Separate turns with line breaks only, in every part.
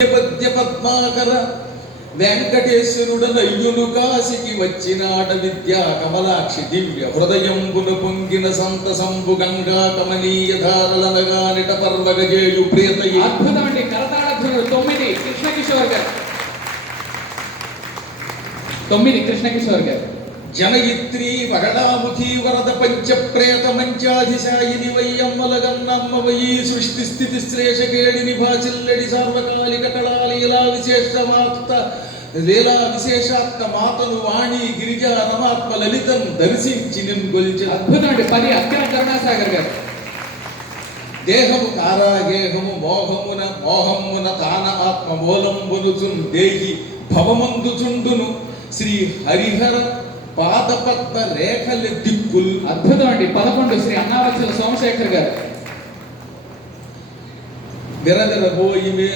పద్య పద్మాకర వెంకటేశ్వరుడనయ్యును కాశికి వచ్చినాట విద్యా కమలాక్షి దివ్య హృదయంబున పొంగిన సంతసంబు గంగా కమనీయ ధారలనగా నిట పర్వగజేయు ప్రియతయి.
అద్భుతం అండి కరతాళధ్వనులు తొమ్మిది కృష్ణకిషోర్ గారు. తొమ్మిది కృష్ణకిషోర్ గారు.
జనయిత్రి వరడాముఖి వరద పంచ ప్రేత మంచాధిశాయిని వయ్యమ్మల గన్నమ్మ వయి సృష్టి స్థితి శ్రేష కేడిని భాచిల్లడి సార్వకాలిక కళాలీలా విశేషమాప్త లీలా విశేషాత్మ మాతను వాణి గిరిజా రమాత్మ లలితం దర్శించి నిన్గొల్చిన
అద్భుతం అండి పది అక్కన కరుణాసాగర్ గారు
దేహము కారాగేహము మోహమున మోహమున తాన ఆత్మ మూలంబునుచున్ దేహి భవమందుచుండును శ్రీ హరిహర పాదపద్మ రేఖల దిక్కుల్
అద్భుతం అండి పదకొండు శ్రీ అన్నావచ్చల సోమశేఖర్ గారు
విరవిరబోయిమే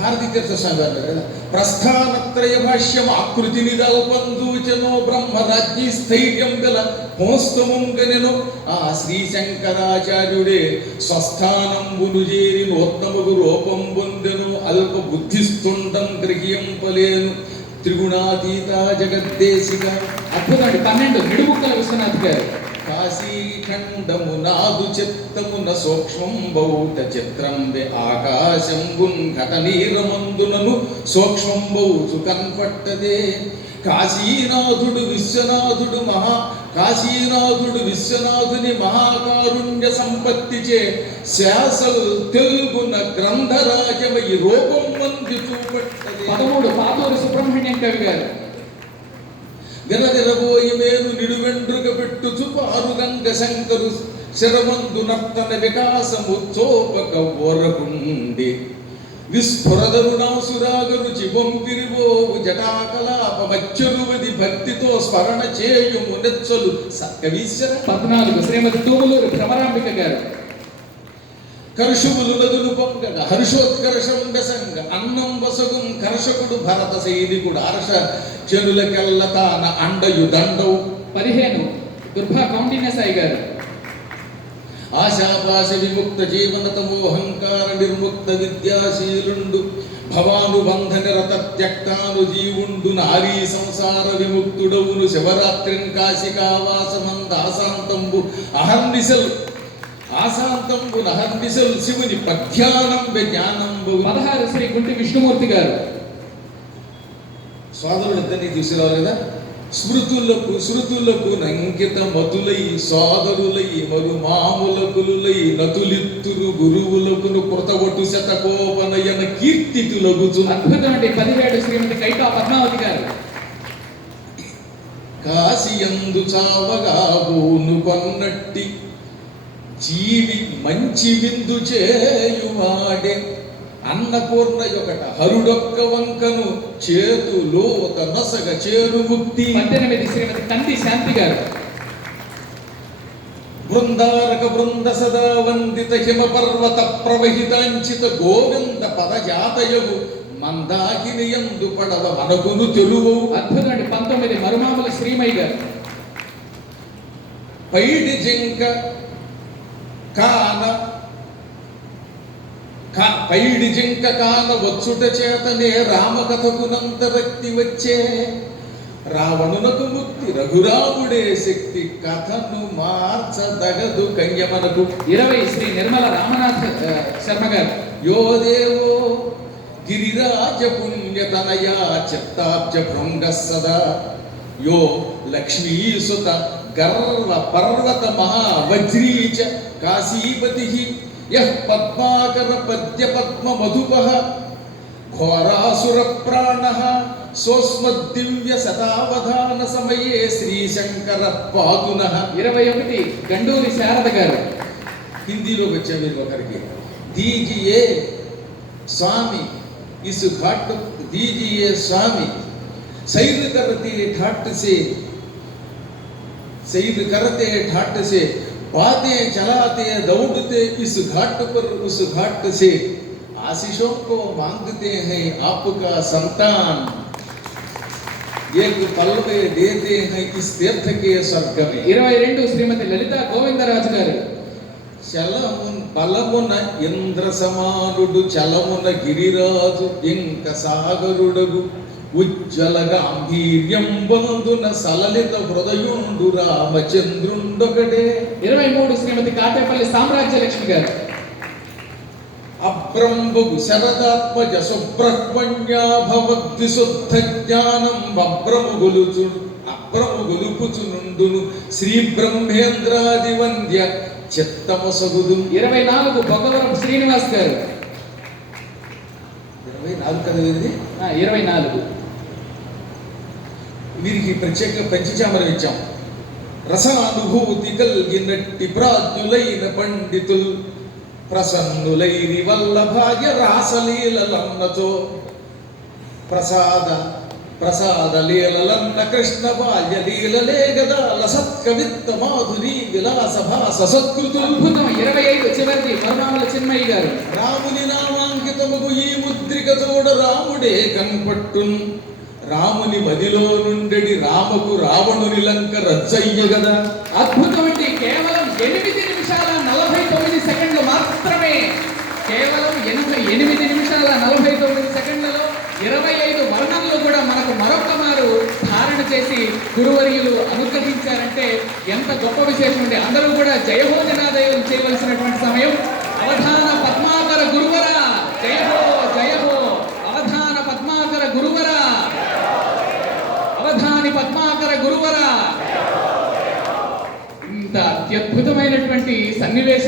భారతీ స్వామి గారు కదా? ప్రస్థానత్రయ భాష్యం ఆకృతిని దల్పందూచనో బ్రహ్మరాజ్ఞి స్థైర్యం గల మోస్తముంగనెను. ఆ శ్రీ శంకరాచార్యుడే స్వస్థానంబును చేరి నూత్నముగు రూపం పొందెను. అల్ప బుద్ధిస్తుండం గ్రహింపలేను త్రిగుణాతీత జగద్దేశిక.
అద్భుతం అండి పన్నెండు నిడుముక్కల విశ్వనాథ్ గారు.
కాశీఖండమునాదు చిత్తమున సూక్ష్మం బౌట చిత్రం వే ఆకాశంబున్ ఘటనీరమందునను సూక్ష్మం బౌచు కన్పట్టదే. కాశీనాథుడు విశ్వనాథుడు మహా కాశీనాథుడు విశ్వనాథుని మహాకారుణ్య సంపత్తిచే శాసలు తెలుగున గ్రంథరాజమై రూపం మంది చూపట్టదే.
పదమూడు పాతూరు సుబ్రహ్మణ్యం కవి గారు.
విరవిరబోయి మేలు నిడువెండ్రుగ పెట్టుచు పారుగంగ శంకరు శరమందు నర్తన వికాసము చోపక ఓరకుండి విస్ఫురదరుణాసురాగరు చివంపిరివోవు జటాకలాప మచ్చరువది భక్తితో స్మరణ చేయుము నెచ్చలు సక్కవీశ్వర
పద్నాలుగు శ్రీమతి తూములూరు భ్రమరాంబిక గారు.
కరుషుములు నదులు పొంగగ హర్షోత్కర్షం బెసంగ అన్నం వసగుం కర్షకుడు భరత సైనికుడు అర్ష చెనులకెల్ల తాన అండయు దండవు.
పదిహేను. దుర్భా కౌండిన్య సాయి గారు.
ఆశాపాశ విముక్త జీవనతమో అహంకార నిర్ముక్త విద్యాశీలుండు. భవానుబంధ నిరత త్యక్తాను జీవుండు నారీ సంసార విముక్తుడవును. శివరాత్రిన్ కాశికావాసమంద ఆశాంతంబు అహర్నిశల్. ఆశాంతంబు నహర్నిశల్. శివుని పధ్యానం జ్ఞానంబు.
పదహారు శ్రీ గుంటి విష్ణుమూర్తి గారు.
సోదరులిద్దరినీ తీసుకురావాలి కదా? స్మృతులకు శృతులకు నంకిత మతులై సోదరులై మరు మాములకులై నతులిత్తురు గురువులకును కృతవటు శతకోపనయన కీర్తితులగుచు
అద్భుతం అండి. పదిహేడు శ్రీమతి కైకా పద్మావతి గారు.
కాశియందు చావగా బూను కొన్నట్టి జీవి మంచి విందు చేయువాడే. అన్నపూర్ణ యొకట హరుడొక్క వంకను చేతులో నసగ చేరు ముక్తి.
పద్దెనిమిది శ్రీమతి కంది శాంతి గారు.
బృందారక బృంద సదా వందిత హిమ పర్వత ప్రవహితాంచిత గోవింద పదజాతయగు మందాకిని యందు పడవ మనకును తెలువు.
అద్భుతం అండి పంతొమ్మిది మరుమాముల శ్రీమయ్య గారు.
పైడి జింక కాన పైడి జింక కాన వచ్చుట చేతనే రామకథకునంత వ్యక్తి వచ్చే. రావణునకు ముక్తి రఘురాముడే శక్తి కథను మార్చదగదు కన్యమనకు.
ఇరవై శ్రీ నిర్మల రామనాథ్ శర్మ గారు.
యో దేవో గిరిరాజ పుణ్యతనయా చిత్తాబ్జ భృంగ సదా. యో లక్ష్మీసుత గర్వ పర్వత మహావజ్రీచ కాశీపతి యః పద్మాకర పద్య పద్మ మధుపః ఘోరాసుర ప్రాణః సోస్మద్దివ్య శతావధాన సమయే శ్రీశంకర పాదున
ఇరవై ఒకటి గండూరి శారద గారు.
హిందీలోకి వచ్చే మీరు ఒకరికి దీజియే స్వామి ఇసు ఘాట్ దీజియే స్వామి సైర్ కరతే ఘాట్ సే సైర్ కరతే ఘాట్ సే बातें चलाते दौड़ते इस घाट पर उस घाट से आशीषों को मांगते हैं आपका संतान एक पल में देते हैं इस तीर्थ के स्वर्ग में
ఇరవై రెండు శ్రీమతి లలిత గోవిందరాజు గారు
చలమున్ బలమున ఇంద్ర సమానుడు చలమున గిరిరాజు ఇంక సాగరుడగు ఉజ్వల గాంభీర్యం బంధున సలలిత హృదయుండు రామచంద్రుండొకడే
ఇరవై మూడు శ్రీమతి కాటేపల్లి సామ్రాజ్య లక్ష్మి గారు.
అబ్రంబగు శరదాత్మజ సుబ్రహ్మణ్యాభవద్వి శుద్ధ జ్ఞానం అబ్రము గొలుచు అబ్రము గొలుపుచునుండును శ్రీ బ్రహ్మేంద్రాది వంద్య చిత్తమసగుదు.
ఇరవై నాలుగు బొగ్గవరం శ్రీనివాస్ గారు.
ఇరవై నాలుగు కదా
ఇరవై నాలుగు.
వీరికి ప్రత్యేక పంచచామరం ఇచ్చాం. రసానుభూతి కలిగినట్టి ప్రాజ్ఞులైన పండితుల్ ప్రసన్నులైరి వల్లభాగ్య రాసలీలలన్నతో ప్రసాద ప్రసాద లీలలన్న కృష్ణ బాల్య లీలలే గదా లసత్కవిత్త మాధురి విలాస భాస
అద్భుతం. ఇరవై ఐదు చివరిది చిన్మయ్య గారు.
రాముని నామాంకితముగు ఈ ముద్రిక చూడ రాముడే కన్పట్టున్. రాముని మదిలో నుండి రామకు రావణుని లంక రచ్చయ్య కదా
అద్భుతం అండి కేవలం ఎనిమిది నిమిషాల నలభై తొమ్మిది సెకండ్లు మాత్రమే. కేవలం ఎనభై ఎనిమిది నిమిషాల నలభై తొమ్మిది సెకండ్లలో ఇరవై ఐదు వర్ణంలో కూడా మనకు మరొక మారు ధారణ చేసి గురువర్యులు అనుగ్రహించారంటే ఎంత గొప్ప విశేషం అండి. అందరూ కూడా జయహోజనాదయం చేయవలసినటువంటి సమయం. అవధాన పద్మాకర గురువరా. జయహో అవధాన పద్మాకర గురువరా అవధాని పద్మాకర గురువరా ఇంత అత్యద్భుతమైనటువంటి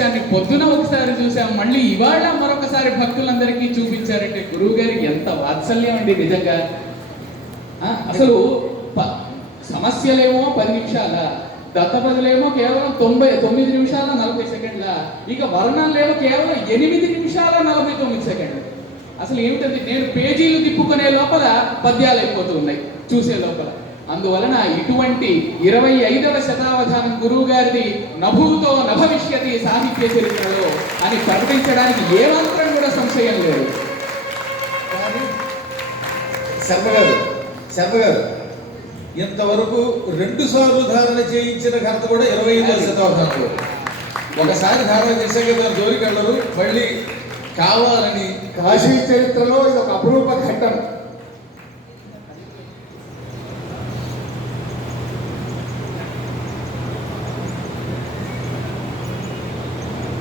సన్నివేశాన్ని పొద్దున ఒకసారి చూసాం మళ్ళీ ఇవాళ మరొకసారి భక్తులందరికీ చూపించారంటే గురువు గారికి ఎంత వాత్సల్యం అండి నిజంగా. అసలు సమస్యలేమో పది నిమిషాల దత్తపదులేమో కేవలం తొంభై తొమ్మిది నిమిషాల నలభై సెకండ్ల ఇక వర్ణాలేమో కేవలం ఎనిమిది నిమిషాల నలభై తొమ్మిది సెకండ్లు. అసలు ఏమిటది నేను పేజీలు తిప్పుకునే లోపల పద్యాలు అయిపోతూ ఉన్నాయి చూసే లోపల. అందువలన ఇటువంటి ఇరవై ఐదవ శతావధానం గురువు గారిది నభూతో నభవిష్యతి సాహిత్య చరిత్రలో అని ప్రకటించడానికి ఏ మాత్రం కూడా సంశయం లేదు.
కానీ శర్మ గారు శర్మ గారు ఇంతవరకు రెండు సార్లు ధారణ చేయించిన ఘనత కూడా ఇరవై ఐదవ శతాబ్దంలో ఒకసారి ధారణ చేశాక దాని జోలికి వెళ్ళరు మళ్ళీ కావాలని
కాశీ చరిత్రలో ఇది ఒక అపురూప ఘట్టం.